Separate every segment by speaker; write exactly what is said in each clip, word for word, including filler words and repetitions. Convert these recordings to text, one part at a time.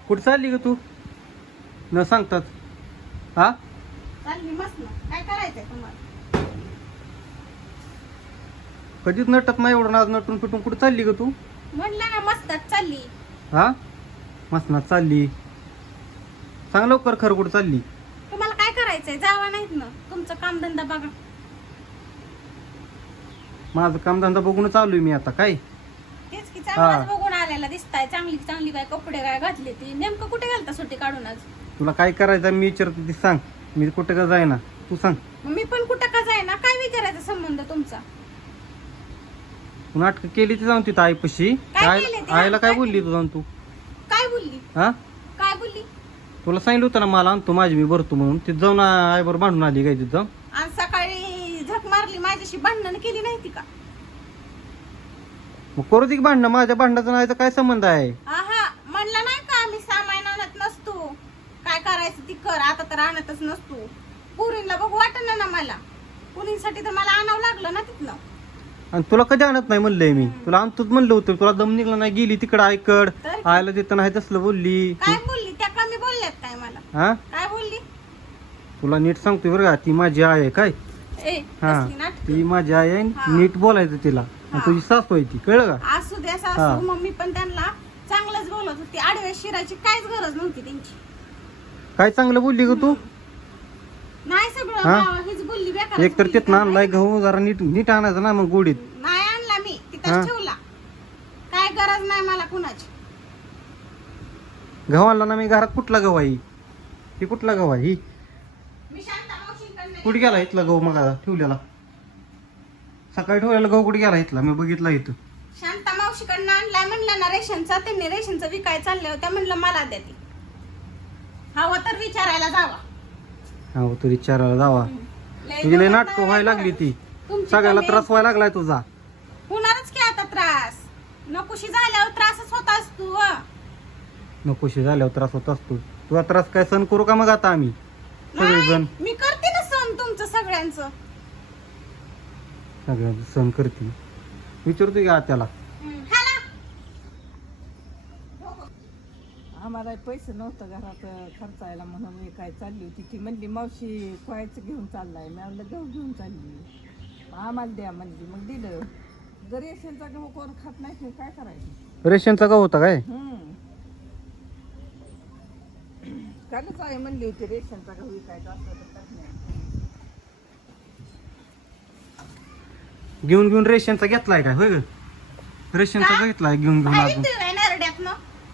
Speaker 1: कुठं चालली ग तू न सांगतात? हा
Speaker 2: चालली मस्त ना. काय करायचंय तुम्हाला?
Speaker 1: कधीच नटत नाही एवढं आज नटून पिटून कुठं चालली ग तू?
Speaker 2: म्हणलं ना मस्तच चालली.
Speaker 1: हा मसनात चालली. सांग लवकर खरं कुठं चालली?
Speaker 2: तुम्हाला काय करायचंय? जावा नाहीत ना, तुमचं कामधंदा बघा.
Speaker 1: माझं कामधंदा बघून चालू मी आता. काय
Speaker 2: तेच की चांगलंच बघून आलेला दिसताय. चांगली चांगली काय कपडे काय घातले ती. नेमकं कुठे घालता सुट्टी काढून आज?
Speaker 1: तुला काय करायचं मी विचारतो ती सांग. मी कुठं का जाईना तू सांग.
Speaker 2: मग मी पण कुठं का जाईना? काय विचारायचा संबंध तुमचा?
Speaker 1: तू नाटकं केली ती जाऊन तिथं आईपाशी.
Speaker 2: काय केली ती?
Speaker 1: आईला काय बोलली तू जाऊन तू?
Speaker 2: काय बोलली?
Speaker 1: हा
Speaker 2: काय बोलली?
Speaker 1: तुला सांगितलं होतं ना मला आणतो माझी मी भरतो म्हणून. तिथं जाऊन आईवर भांडून आली काय तिथं?
Speaker 2: आज सकाळी झक मारली माझ्याशी, भांडण केली नाही ती का?
Speaker 1: मग करू दे की भांडणं. माझ्या भांडणाचा नाहीचा काय संबंध आहे?
Speaker 2: आहा, म्हणलं नाही का आम्ही सामान आणत नसतो, काय करायचं ती कर. आता तर आणतच नसतो. पुरीला बघू वाटत ना मला. पुरीसाठी तर मला आणावं लागलं ना तिथनं.
Speaker 1: आणि तुला कधी आणत नाही म्हणलंय मी. तुला आणतोच म्हणलं होतं. तुला दम निघला नाही. गेली तिकडं आईकड.
Speaker 2: तर?
Speaker 1: आयला देतं नाही तसलं बोलली.
Speaker 2: काय बोलली? त्या कमी बोलल्यात काय मला?
Speaker 1: हा
Speaker 2: काय बोलली?
Speaker 1: तुला नीट सांगतोय बरं का. ती माझी आई आहे काय.
Speaker 2: ए
Speaker 1: हा
Speaker 2: कसली नाटकं.
Speaker 1: ती माझी आई आहे.
Speaker 2: हा.
Speaker 1: नीट बोलायचं तिला. आणि
Speaker 2: हा.
Speaker 1: तुझी सासू आहे ती. कळलं का?
Speaker 2: असू द्या
Speaker 1: हा.
Speaker 2: सासू मम्मी पण त्यांना चांगलंच बोलत होती. आडव्या शिरायची काहीच गरज नव्हती त्यांची.
Speaker 1: काय चांगलं बोलली ग तू?
Speaker 2: नाही सगळं
Speaker 1: हा?
Speaker 2: भावा हीच बोलली बेकार.
Speaker 1: एक तर तिथं आणलाय गहू जरा नीट नीट आणायचं ना मग गोडीत.
Speaker 2: नाही आणला मी,
Speaker 1: हा?
Speaker 2: तिथंच ठेवला. काय गरज नाही मला कुणाची.
Speaker 1: गहू आणला ना मी घरात. कुठला गहू आहे ही? कुठला गहू आहे ही?
Speaker 2: मी शांता मावशींकडनं
Speaker 1: कुठे गेला इथला गहू मग ठेवलेला? सकाळी ठेवलेला गहू कुठे गेला इथला? मी बघितला इथं.
Speaker 2: शांता मावशीकडनं आणलाय म्हणलं ना रेशनचा. त्यांनी रेशनचं विकाय चालले होत्या. म्हणलं मला द्या ती. हवं तर विचारायला जावा.
Speaker 1: हा तू विचारायला जावा.
Speaker 2: लय
Speaker 1: तुझी लय
Speaker 2: गंमत
Speaker 1: नाटकं
Speaker 2: नाही
Speaker 1: व्हायला
Speaker 2: करत.
Speaker 1: लागली ती.
Speaker 2: तुमची
Speaker 1: सगळ्याला
Speaker 2: कमी-
Speaker 1: त्रास व्हायला लागलाय तुझा.
Speaker 2: होणारच की आता त्रास. नकोशी झाल्यावर त्रासच होत असतो. व.
Speaker 1: नकोशी झाल्यावर त्रास होत असतो. तुझा त्रास काय सहन करू का मग आता आम्ही सगळेजण?
Speaker 2: नाही, मी करते ना सण तुमचं सगळ्यांचं.
Speaker 1: सगळ्यांचं सहन करते. विचारतोय का त्याला?
Speaker 2: हाला.
Speaker 3: आम्हाला पैसे नव्हतं घरात खर्चायला म्हणून मी काय चालली होती. ती म्हणली मावशी खोयाचं घेऊन चाललाय. मी म्हणलं गहू घेऊन चालली. मग आम्हाला द्या म्हणली. मग दिलं. जर रेशनचा गहू कोण खात नाही तर काय करायचं?
Speaker 1: रेशनचा गहू होता काय?
Speaker 3: हम्म. कालच आहे म्हणली होती रेशनचा गहू विकायचा असलं तर काय नाही.
Speaker 1: घेऊन घेऊन रेशनचा घेतलाय काय? होय ग? रेशनचा घेतलाय घेऊन घेऊन
Speaker 2: बाहेर
Speaker 1: अजून.
Speaker 2: येतोय नरड्यातनं.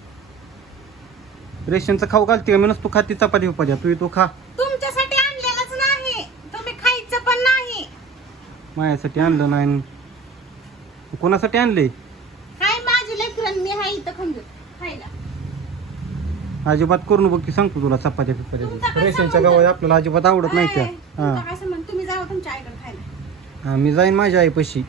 Speaker 1: रेशनचा खाऊ घालते का? मी नसतो खाती चपाती उपाद्या. तू तू खा.
Speaker 2: तुमच्यासाठी आणलेलंच नाही. तुम्ही खायचं पण नाही.
Speaker 1: माझ्यासाठी आणलं नाही. कोणासाठी आणले?
Speaker 2: हाय माझी लेकरं मी हाय इथं खंजूर खायला.
Speaker 1: अजिबात करू नको की सांगतो तुला चपात्या
Speaker 2: तुमचा
Speaker 1: पिपात्या.
Speaker 2: काय
Speaker 1: रेशनच्या
Speaker 2: संबंध?
Speaker 1: गव्हा आपल्याला अजिबात आवडत नाही त्या.
Speaker 2: ए,
Speaker 1: हा
Speaker 2: तुमचा काय संबंध? तुम्ही जावा तुमच्या आईकडे खायला.
Speaker 1: हा मी जाईन माझ्या आईपाशी.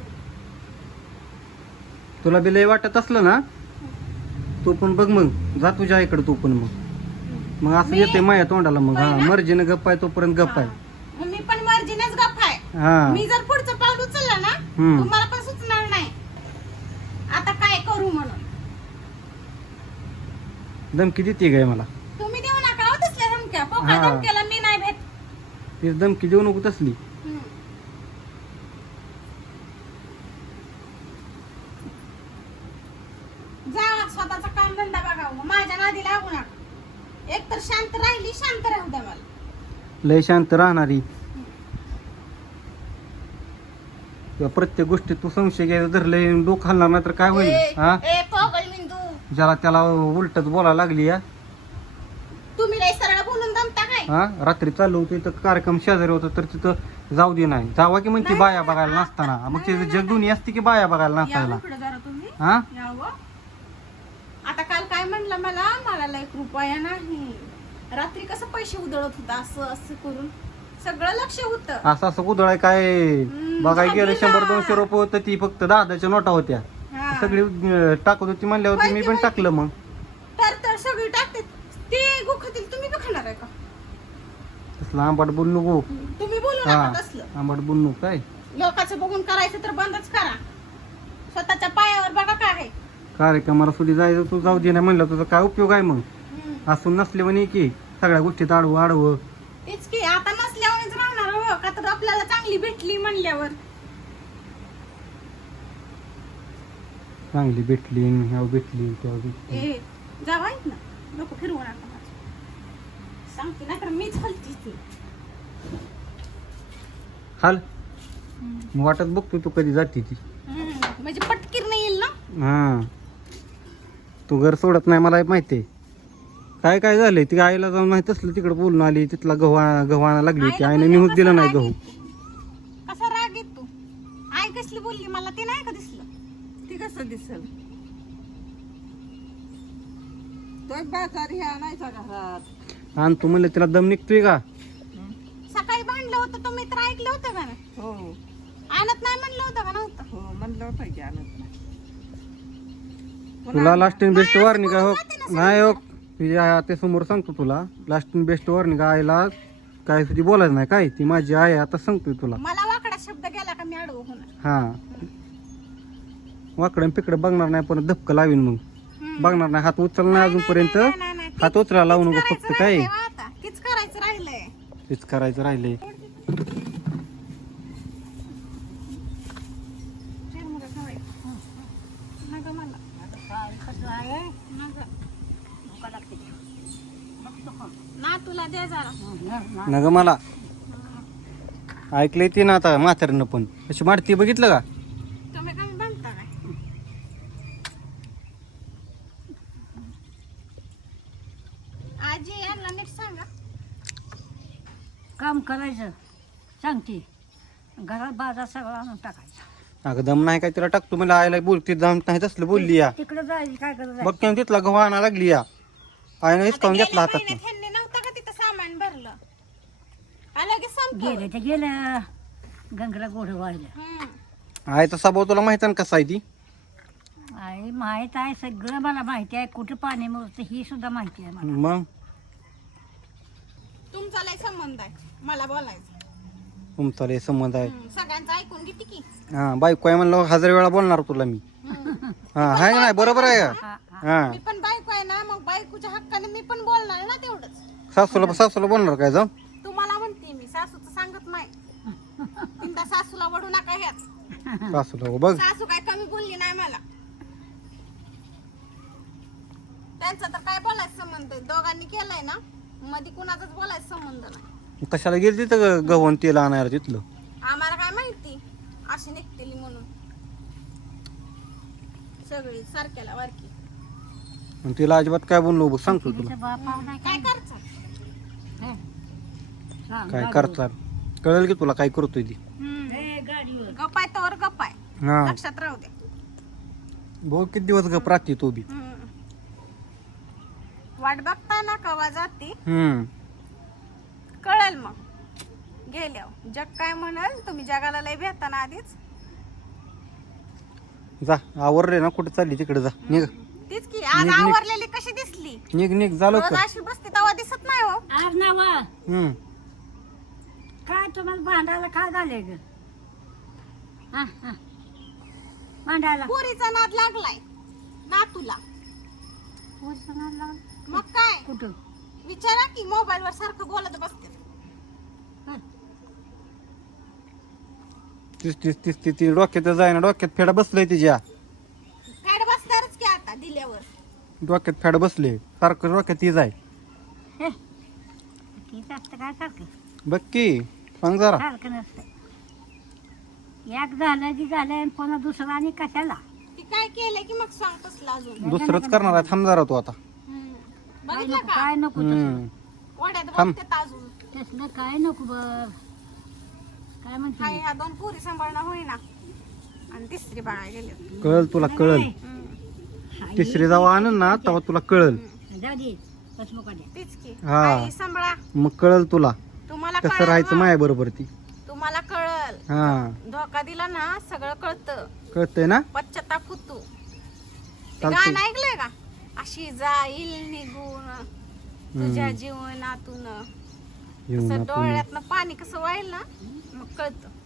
Speaker 1: तुला बी लय वाटत असलं ना तू पण बघ मग. जा तुझ्या आईकडे तू पण मग. मग असं
Speaker 2: मी-
Speaker 1: येते माझ्या तोंडाला मग. हा
Speaker 2: पहिला?
Speaker 1: मर्जीनं गप्प आहे तोपर्यंत गप्प आहे.
Speaker 2: मग मी पण मर्जीनेच गप्प आहे.
Speaker 1: हा
Speaker 2: मी जर पुढचं पाऊल उचललं ना
Speaker 1: हम्म.
Speaker 2: तुम्हाला पण सुचणार नाही आता काय करू म्हणून.
Speaker 1: धमकी देते काय मला?
Speaker 2: तुम्ही देऊ नका हो तसल्या धमक्या. पोकळ
Speaker 1: हा.
Speaker 2: धमक्याला मी नाही भेट.
Speaker 1: ती धमकी देऊ नको तसली.
Speaker 2: हम्म. जावा स्वतःचा काम धंदा बघावं. माझ्या नादी लागू नका. एक तर शांत राहिली, शांत राहू द्या मला.
Speaker 1: लय शांत राहणारी. किंवा प्रत्येक गोष्टीत तू संशय घ्यायला धरलंय डोकं हलणार नाही तर काय होईल?
Speaker 2: ए,
Speaker 1: हा
Speaker 2: ए, पोकळ मिंदू.
Speaker 1: ज्याला त्याला उलटच बोलायला लागली या.
Speaker 2: तुम्ही लय सरळ बोलून दमता काय?
Speaker 1: हा रात्री चालू होतो इथं कार्यक्रम शेजारी होता तर तिथं जाऊ दे नाही. जावा की म्हणते
Speaker 2: नाही,
Speaker 1: बाया
Speaker 2: नाही,
Speaker 1: बघायला
Speaker 2: नाही.
Speaker 1: नसताना. मग
Speaker 2: नाही,
Speaker 1: ते
Speaker 2: नाही,
Speaker 1: जग दुनिया असते की बाया बघायला
Speaker 2: या
Speaker 1: नसायला.
Speaker 2: इकडे जरा तुम्ही.
Speaker 1: हा
Speaker 2: यावं. आता काल काय म्हणलं मला मला लय रुपया नाही. रात्री कसं पैसे उधळत होता असं असं करून सगळं लक्ष होतं.
Speaker 1: असं असं उधळाय काय
Speaker 2: हम्म,
Speaker 1: बघायला गेलं
Speaker 2: झाली
Speaker 1: शंभर
Speaker 2: ना.
Speaker 1: दोनशे रुपये होतं ती फक्त दहाच्या नोटा होत्या.
Speaker 2: हा.
Speaker 1: सगळी अं, टाकत होती म्हणल्यावर मी पण टाकलं मग.
Speaker 2: तर तर सगळी टाकते ते गुखातील. तुम्ही बी खाणार आहे का?
Speaker 1: तसलं आंबाट बोलू नको.
Speaker 2: तुम्ही बोलू
Speaker 1: हा
Speaker 2: नका तसलं.
Speaker 1: आंबाट बोलू नको काय.
Speaker 2: लोकांचं बघून करायचं तर बंदच करा. स्वतःच्या पायावर बघा काय आहे.
Speaker 1: कार्यक्रमाला सुद्धा जायचं तू जाऊ दे नाही म्हणलं तुझा काय उपयोग आहे मग?
Speaker 2: हम्म.
Speaker 1: असून नसले म्हणे की सगळ्या गोष्टीत आडवं आडवं.
Speaker 2: तेच की आता नसल्यावरच राहणार हो का तर आपल्याला चांगली भेटली म्हणल्यावर.
Speaker 1: चांगली भेटली ह्या भेटली तेव्हा भेटली.
Speaker 2: ए जावा आहेत ना नको फिरवू नका माझं. सांगते ना तर मीच हलती ती.
Speaker 1: हाल मग वाटत बघतो तू कधी जाते ती.
Speaker 2: हम्म, म्हणजे पटकीर नाही येईल ना.
Speaker 1: हा तू घर सोडत नाही मला माहिती आहे. काय काय झालंय ती आईला जाऊन माहित असलं तिकडे बोलून आली तिथला गहू आ- गहू आणायला लागली होती.
Speaker 2: आईला
Speaker 1: आईने
Speaker 2: बोलल्यावर
Speaker 1: निघून दिलं
Speaker 2: कसा
Speaker 1: नाही
Speaker 2: राग
Speaker 1: गहू.
Speaker 2: येतो? कसा राग येतो आई कसली बोलली मला ते नाही का दिसलं.
Speaker 3: ती कसं दिसल तो बाजार हे आणायचा घरात.
Speaker 1: आणि तू म्हणलं तिला दम निघतोय का.
Speaker 3: हं?
Speaker 2: सकाळी भांडलं होतं तुम्ही तर ऐकलं होतं का ना.
Speaker 3: हो
Speaker 2: आणत नाही म्हणलं होतं का नव्हतं.
Speaker 3: हो म्हणलं होतं की आणत नाही.
Speaker 1: तुला लास्ट इन बेस्ट
Speaker 2: नाही,
Speaker 1: वॉर्निंग
Speaker 2: असं
Speaker 1: हो
Speaker 2: बोलून जाते ना
Speaker 1: नाही हो तुझ्या ते समोर सांगतो तुला लास्ट इन बेस्ट वॉर्निंग आईला काय तुझी बोलायचं नाही काय ती माझी आई आता सांगतोय तुला.
Speaker 2: मला वाकडा शब्द गेला का मी अडवू होणार.
Speaker 1: हा वाकडं पिकडं बघणार नाही पण धपकं लावीन मग.
Speaker 2: हम्म.
Speaker 1: बघणार नाही हात उचलला नाही अजूनपर्यंत.
Speaker 2: नाही, नाही, नाही,
Speaker 1: हात उचला लावू
Speaker 2: तीच
Speaker 1: नको फक्त
Speaker 2: करायचं
Speaker 1: काय
Speaker 2: राहिलंय हो आता. तीच करायचं राहिलंय.
Speaker 1: तेच करायचं राहिले.
Speaker 2: चिरमुरं ठेवायचं. नका मला. नका. ना तुला द्या जरा.
Speaker 1: न ग मला ऐकलंय ते ना आता म्हातारीनं पण कशी मारती बघितलं का.
Speaker 2: तुम्ही कमी बांधता काय. आजी यांना नीट सांगा.
Speaker 4: काम करायचं सांगते घरात बाजार सगळं आणून टाकायचा.
Speaker 1: अगं दम नाही काय तिला टाकतो मला आईला बोलते दम नाही तसलं बोलली या.
Speaker 4: तिकडे जायची काय करत
Speaker 1: बघ केव्हा तिथला गहू आणा लागली या आईने हिसकावून घेतला
Speaker 2: गेल्या
Speaker 1: हातात.
Speaker 2: महिन्यात ह्यांनी नव्हतं का तिथं सामान भरलं. आ, लगेच संपलं.
Speaker 4: गेले ते गेलं गंगला गोड व्हायला.
Speaker 2: हम्म.
Speaker 1: आईचा स्वभाव तुला माहिती आहे ना कसा आहे ती.
Speaker 4: आई माहित आहे सगळं मला माहिती आहे कुठं पाणी मोजतं ही सुद्धा माहिती आहे मला.
Speaker 1: मग
Speaker 2: तुमचा लय संबंध आहे मला बोलायचं.
Speaker 1: तुमचा लय संबंध आहे.
Speaker 2: हम्म, सगळ्यांचं ऐकून घेते की.
Speaker 1: हा बायको आहे म्हणलं हजार वेळा बोलणार तुला मी.
Speaker 2: हम्म.
Speaker 1: हा हाय नाही बरोबर आहे का.
Speaker 4: हा, हा.
Speaker 1: हा
Speaker 2: मी पण बायको आहे ना मग बायकोच्या हक्काने मी पण बोलणार ना तेवढंच.
Speaker 1: सासूला सासूला बोलणार काय जाऊ.
Speaker 2: तुम्हाला म्हणते मी सासूचं सांगत नाही. तीनदा सासूला वडू नका ह्यात.
Speaker 1: सासूला हो बघ
Speaker 2: सासू काय कमी बोलली नाही मला. त्यांचा तर काय बोलायचं संबंध आहे. दोघांनी केलंय ना मध्ये कुणाचाच बोलायचं संबंध नाही.
Speaker 1: कशाला गेली तिथं गव्हाण तेल आणायला तिथलं.
Speaker 2: आम्हाला काय माहिती अशी निघतेली म्हणून. सगळी सारख्याला वारकी.
Speaker 1: आणि तिला अजिबात काय बोललो बघ सांगतो तुला
Speaker 4: तिचा बाप आव नाही
Speaker 2: काय
Speaker 4: काय
Speaker 2: करायचं.
Speaker 4: हे. सांग,
Speaker 1: काय
Speaker 4: गाडीवर.
Speaker 1: करतात कळेल की तुला काय करतोय ती.
Speaker 4: हे, गाडीवर
Speaker 2: गपाय तवर गपाय
Speaker 1: हा
Speaker 2: लक्षात राहू दे.
Speaker 1: भाऊ किती दिवस गप राहते तो बी.
Speaker 2: हम्म. वाट बघता ना कवा जाते
Speaker 1: हम्म
Speaker 2: कळेल मग गेल्यावर. जग काय म्हणाल तुम्ही जगाला लय भेटताना आधीच.
Speaker 1: जा आवरले ना कुठे चालली तिकडे जा निघ
Speaker 2: तीच की आज
Speaker 1: निघ, निघ.
Speaker 2: आवरलेली कशी दिसली.
Speaker 1: निघ निघ जा
Speaker 2: रोज
Speaker 1: लवकर.
Speaker 2: अशी बसते तेव्हा दिसत नाही हो.
Speaker 4: आज नावा
Speaker 1: हम्म
Speaker 4: काय तुम्हाला भांडायला काय झालंय ग हा हा भांडायला
Speaker 2: पुरीचा नाद लागलाय नातूला.
Speaker 4: पोरचं नाद लागलं.
Speaker 2: मग काय
Speaker 4: कुठं
Speaker 2: विचारा की मोबाईल वर सारखं बोलत बसते.
Speaker 4: हा.
Speaker 1: तीस तीस तीस तीस ती डोक्यात जाय ना डोक्यात फेडा बसलंय तिच्या.
Speaker 2: काय बसणारच की आता दिल्यावर.
Speaker 1: डोक्यात फेड बसले सारखं डोक्यात ती जाय.
Speaker 4: हे. तीच असतं काय सारखं
Speaker 1: बघ की सांग जरा.
Speaker 4: सारखं नसतं एक झालं की झालं आणि पुन्हा दुसरं आणि कशाला
Speaker 2: ती काय केलंय की मग सांग तसलं अजून.
Speaker 1: दुसरंच करणार आहे थांब जरा तू आता.
Speaker 2: हम्म.
Speaker 4: काय
Speaker 2: बघितलं
Speaker 4: नको
Speaker 2: का
Speaker 4: काय नको तसलं
Speaker 1: हम्म
Speaker 2: वड्यात
Speaker 1: थांब.
Speaker 2: बघते अजून.
Speaker 4: तसलं काय नको बघ काय
Speaker 2: हाय
Speaker 4: म्हणते
Speaker 2: ह्या दोन पुरी सांभाळणं होईना आणि तिसरी बाळा गेले.
Speaker 1: कळल तुला कळल. तिसरी जावा आणन ना तेव्हा तुला कळल.
Speaker 4: जाऊ दे तसं नको द्या
Speaker 2: तीच की
Speaker 1: हा.
Speaker 2: आई सांभाळा.
Speaker 1: मग कळल तुला
Speaker 2: तुम्हाला
Speaker 1: कसं
Speaker 2: कळलं
Speaker 1: राहायचं
Speaker 2: ना?
Speaker 1: माया बरोबर ती.
Speaker 2: तुम्हाला कळल.
Speaker 1: हा
Speaker 2: धोका दिला ना सगळं कळतं.
Speaker 1: कळतंय ना.
Speaker 2: पश्चाताप होतो. ते
Speaker 1: चालतंय.
Speaker 2: गाणं ऐकलंय का. अशी जाईल निघून तुझ्या जीवनातून
Speaker 1: येऊन
Speaker 2: असं
Speaker 1: आपण
Speaker 2: डोळ्यातनं पाणी कसं वाईल ना मग कळतं.